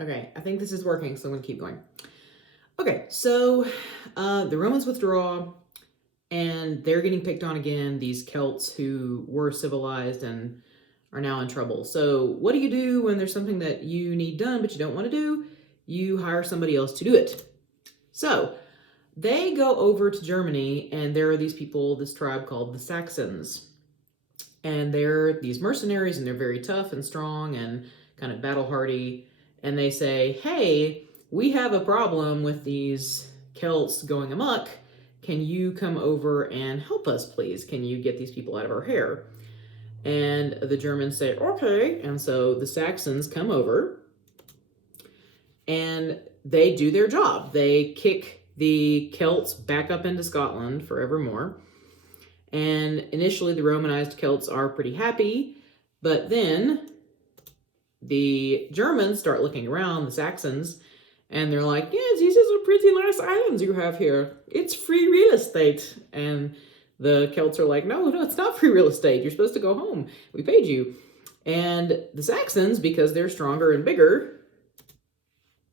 Okay, I think this is working, so I'm going to keep going. Okay, so the Romans withdraw, and they're getting picked on again, these Celts who were civilized and are now in trouble. So what do when there's something that you need done but you don't want to do? You hire somebody else to do it. So they go over to Germany, and there are these people, this tribe called the Saxons. And they're these mercenaries, and they're very tough and strong and kind of battle hardy. And they say, hey, we have a problem with these Celts going amok. Can you come over and help us, please? Can you get these people out of our hair? And the Germans say, okay. And so the Saxons come over, and they do their job. They kick the Celts back up into Scotland forevermore. And initially, the Romanized Celts are pretty happy, but then the Germans start looking around, the Saxons, and they're like, yes, these are pretty nice islands you have here. It's free real estate. And the Celts are like, no, it's not free real estate. You're supposed to go home. We paid you. And the Saxons, because they're stronger and bigger,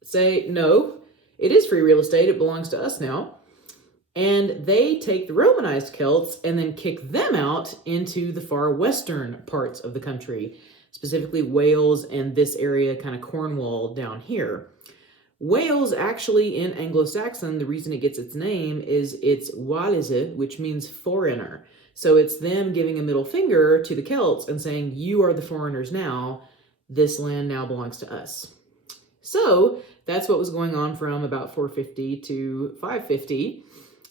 say, no, it is free real estate. It belongs to us now. And they take the Romanized Celts and then kick them out into the far western parts of the country, specifically Wales and this area, kind of Cornwall down here. Wales, actually, in Anglo-Saxon, the reason it gets its name is it's Walise, which means foreigner. So it's them giving a middle finger to the Celts and saying, you are the foreigners now. This land now belongs to us. So that's what was going on from about 450 to 550.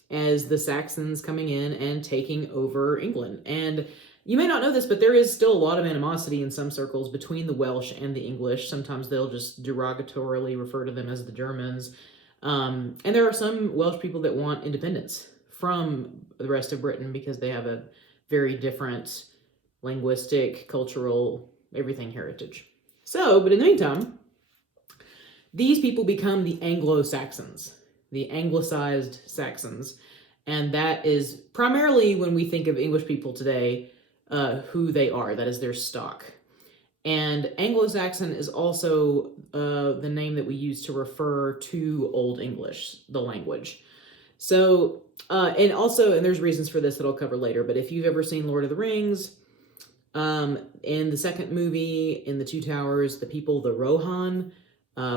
As the Saxons coming in and taking over England. And you may not know this, but there is still a lot of animosity in some circles between the Welsh and the English. Sometimes they'll just derogatorily refer to them as the Germans. And there are some Welsh people that want independence from the rest of Britain because they have a very different linguistic, cultural, everything heritage. So, but in the meantime, these people become the Anglo-Saxons, the anglicized Saxons. And that is primarily, when we think of English people today, who they are. That is their stock. And Anglo-Saxon is also the name that we use to refer to Old English, the language. So, and there's reasons for this that I'll cover later, but if you've ever seen Lord of the Rings, in the second movie, in the Two Towers, the people, the Rohan,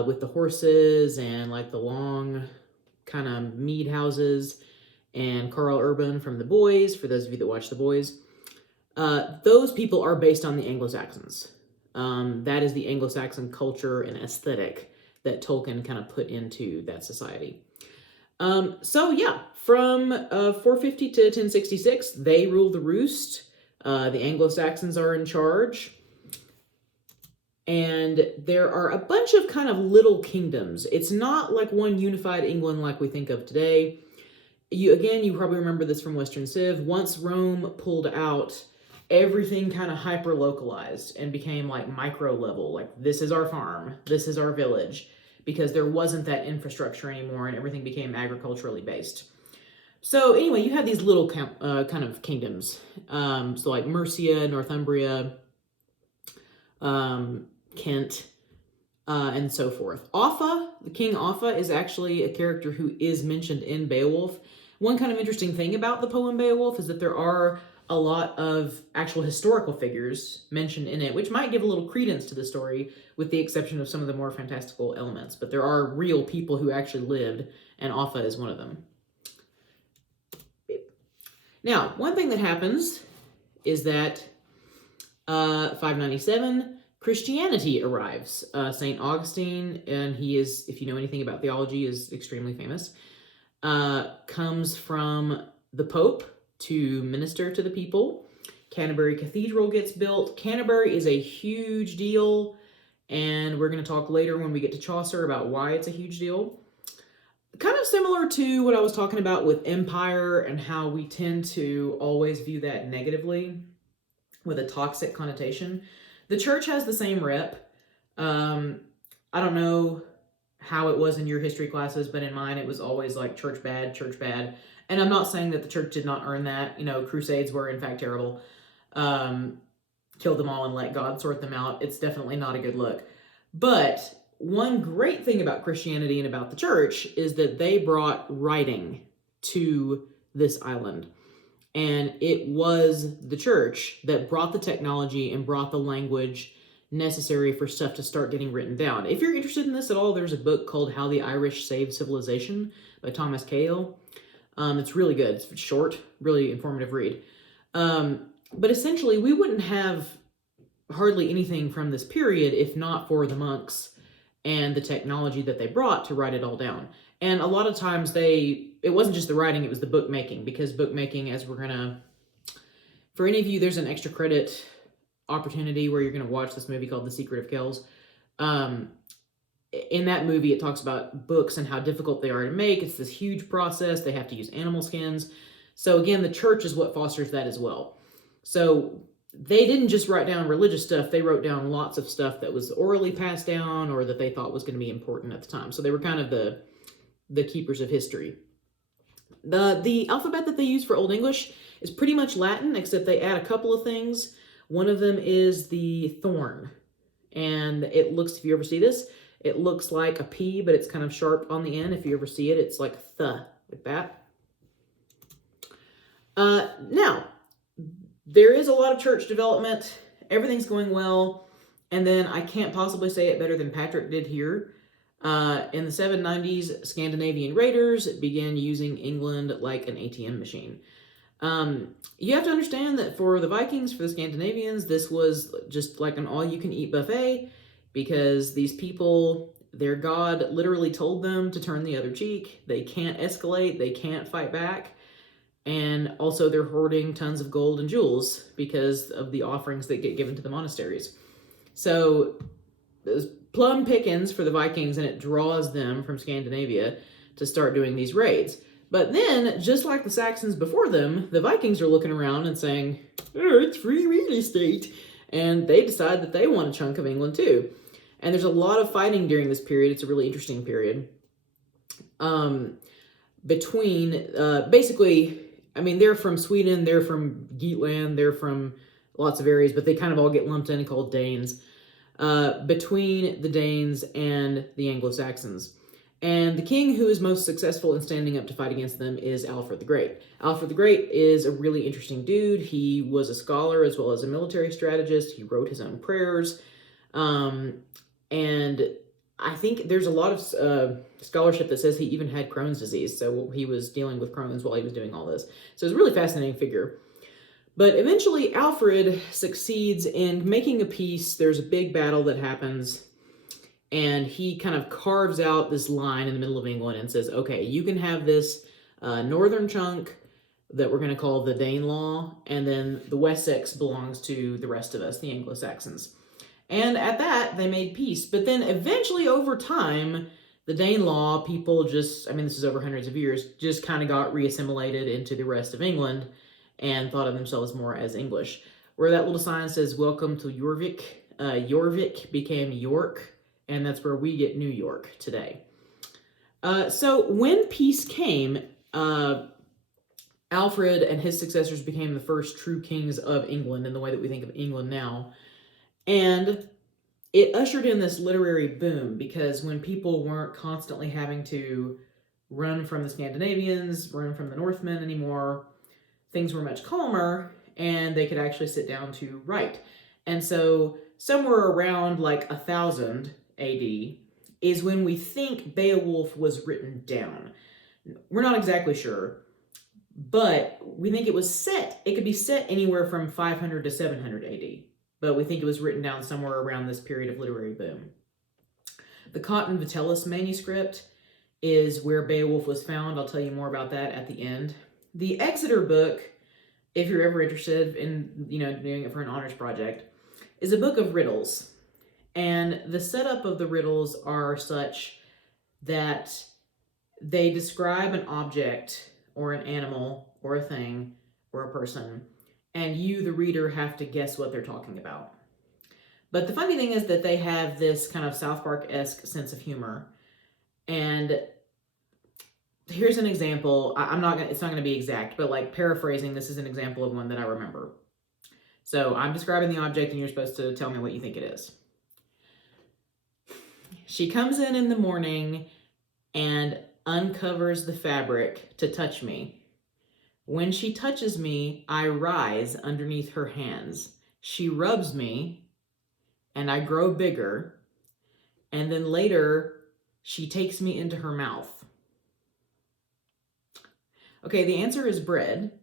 with the horses and like the long kind of mead houses, and Carl Urban from The Boys, for those of you that watch The Boys, those people are based on the Anglo-Saxons. That is the Anglo-Saxon culture and aesthetic that Tolkien kind of put into that society. So yeah, from 450 to 1066, they rule the roost. The Anglo-Saxons are in charge. And there are a bunch of kind of little kingdoms. It's not like one unified England like we think of today. You probably remember this from Western Civ. Once Rome pulled out, everything kind of hyper-localized and became like micro-level. Like, this is our farm, this is our village, because there wasn't that infrastructure anymore and everything became agriculturally based. So anyway, you have these little kind of kingdoms. So like Mercia, Northumbria, Kent, and so forth. Offa, the King Offa, is actually a character who is mentioned in Beowulf. One kind of interesting thing about the poem Beowulf is that there are a lot of actual historical figures mentioned in it, which might give a little credence to the story, with the exception of some of the more fantastical elements. But there are real people who actually lived, and Offa is one of them. Now, one thing that happens is that 597, Christianity arrives. St. Augustine, and he is, if you know anything about theology, is extremely famous, comes from the Pope to minister to the people. Canterbury Cathedral gets built. Canterbury is a huge deal, and we're going to talk later when we get to Chaucer about why it's a huge deal. Kind of similar to what I was talking about with empire and how we tend to always view that negatively with a toxic connotation. The church has the same rep. I don't know how it was in your history classes, but in mine it was always like church bad, church bad. And I'm not saying that the church did not earn that. You know, crusades were in fact terrible. Kill them all and let God sort them out. It's definitely not a good look. But one great thing about Christianity and about the church is that they brought writing to this island. And it was the church that brought the technology and brought the language necessary for stuff to start getting written down. If you're interested in this at all, there's a book called How the Irish Saved Civilization by Thomas Cahill. It's really good. It's short, really informative read. But essentially, we wouldn't have hardly anything from this period if not for the monks and the technology that they brought to write it all down. And a lot of times it wasn't just the writing, it was the bookmaking, because bookmaking, as we're gonna, for any of you, there's an extra credit opportunity where you're gonna watch this movie called The Secret of Kells. In that movie, it talks about books and how difficult they are to make. It's this huge process. They have to use animal skins. So again, the church is what fosters that as well. So they didn't just write down religious stuff. They wrote down lots of stuff that was orally passed down or that they thought was going to be important at the time. So they were kind of the keepers of history. The alphabet that they use for Old English is pretty much Latin, except they add a couple of things. One of them is the thorn. And it looks, if you ever see this, it looks like a P, but it's kind of sharp on the end. If you ever see it, it's like th, like that. Now, there is a lot of church development. Everything's going well. And then I can't possibly say it better than Patrick did here. In the 790s, Scandinavian raiders began using England like an ATM machine. You have to understand that for the Vikings, for the Scandinavians, this was just like an all-you-can-eat buffet, because these people, their god literally told them to turn the other cheek. They can't escalate, they can't fight back. And also they're hoarding tons of gold and jewels because of the offerings that get given to the monasteries. So there's plum pickings for the Vikings, and it draws them from Scandinavia to start doing these raids. But then, just like the Saxons before them, the Vikings are looking around and saying, oh, it's free real estate. And they decide that they want a chunk of England too. And there's a lot of fighting during this period. It's a really interesting period. Basically, I mean, they're from Sweden, they're from Geatland, they're from lots of areas, but they kind of all get lumped in and called Danes. Between the Danes and the Anglo-Saxons. And the king who is most successful in standing up to fight against them is Alfred the Great. Alfred the Great is a really interesting dude. He was a scholar as well as a military strategist. He wrote his own prayers. And I think there's a lot of scholarship that says he even had Crohn's disease. So he was dealing with Crohn's while he was doing all this. So it's a really fascinating figure. But eventually Alfred succeeds in making a peace. There's a big battle that happens, and he kind of carves out this line in the middle of England and says, okay, you can have this northern chunk that we're going to call the Danelaw, and then the Wessex belongs to the rest of us, the Anglo-Saxons. And at that, they made peace. But then eventually over time, the Danelaw people just, I mean, this is over hundreds of years, just kind of got reassimilated into the rest of England and thought of themselves more as English. Where that little sign says, welcome to Jorvik, Jorvik became York, and that's where we get New York today. So when peace came, Alfred and his successors became the first true kings of England in the way that we think of England now. And it ushered in this literary boom, because when people weren't constantly having to run from the Scandinavians, run from the Northmen anymore, things were much calmer, and they could actually sit down to write. And so somewhere around like 1000 AD is when we think Beowulf was written down. We're not exactly sure, but we think it was set. It could be set anywhere from 500 to 700 AD, but we think it was written down somewhere around this period of literary boom. The Cotton Vitellis manuscript is where Beowulf was found. I'll tell you more about that at the end. The Exeter book, if you're ever interested in, doing it for an honors project, is a book of riddles. And the setup of the riddles are such that they describe an object or an animal or a thing or a person, and you, the reader, have to guess what they're talking about. But the funny thing is that they have this kind of South Park-esque sense of humor. And here's an example. It's not gonna be exact, but like paraphrasing, this is an example of one that I remember. So I'm describing the object and you're supposed to tell me what you think it is. She comes in the morning and uncovers the fabric to touch me. When she touches me, I rise underneath her hands. She rubs me, and I grow bigger, and then later, she takes me into her mouth. Okay, the answer is bread,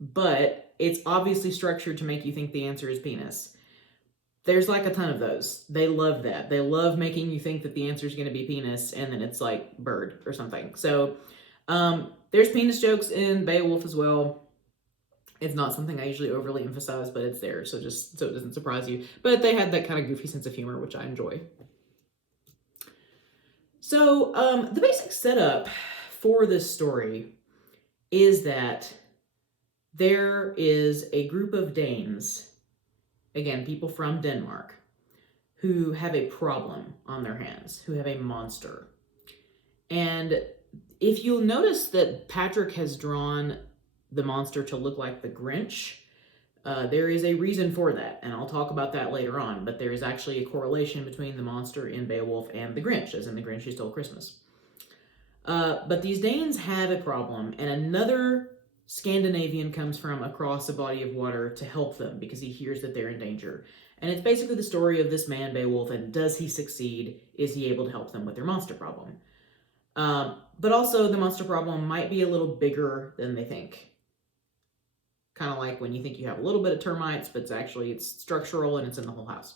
but it's obviously structured to make you think the answer is penis. There's like a ton of those. They love that. They love making you think that the answer is going to be penis, and then it's like bird or something. So there's penis jokes in Beowulf as well. It's not something I usually overly emphasize, but it's there, so just so it doesn't surprise you. But they had that kind of goofy sense of humor, which I enjoy. So the basic setup for this story is that there is a group of Danes, again, people from Denmark, who have a problem on their hands, who have a monster. And if you'll notice that Patrick has drawn the monster to look like the Grinch, there is a reason for that, and I'll talk about that later on, but there is actually a correlation between the monster in Beowulf and the Grinch, as in the Grinch Who Stole Christmas. But these Danes have a problem, and another Scandinavian comes from across a body of water to help them because he hears that they're in danger. And it's basically the story of this man, Beowulf, and does he succeed? Is he able to help them with their monster problem? But also, the monster problem might be a little bigger than they think. Kind of like when you think you have a little bit of termites, but it's structural and it's in the whole house.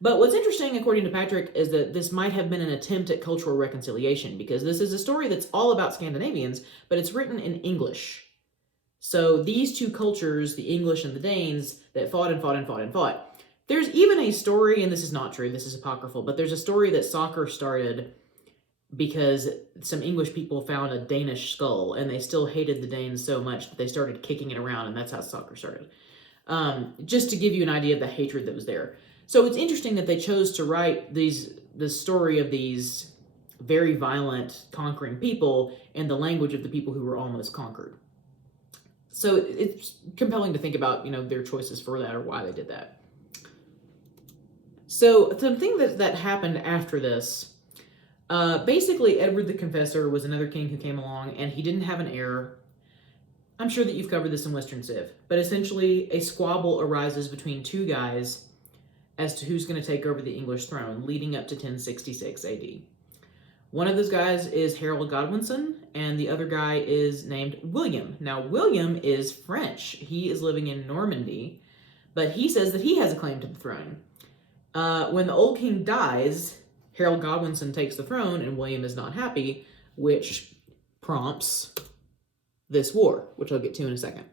But what's interesting, according to Patrick, is that this might have been an attempt at cultural reconciliation, because this is a story that's all about Scandinavians, but it's written in English. So these two cultures, the English and the Danes, that fought and fought and fought and fought. There's even a story, and this is not true, this is apocryphal, but there's a story that soccer started because some English people found a Danish skull, and they still hated the Danes so much that they started kicking it around, and that's how soccer started. Just to give you an idea of the hatred that was there. So it's interesting that they chose to write the story of these very violent, conquering people in the language of the people who were almost conquered. So it's compelling to think about, their choices for that or why they did that. So something that happened after this, basically Edward the Confessor was another king who came along, and he didn't have an heir. I'm sure that you've covered this in Western Civ, but essentially a squabble arises between two guys as to who's going to take over the English throne, leading up to 1066 AD. One of those guys is Harold Godwinson, and the other guy is named William. Now, William is French. He is living in Normandy, but he says that he has a claim to the throne. When the old king dies, Harold Godwinson takes the throne, and William is not happy, which prompts this war, which I'll get to in a second.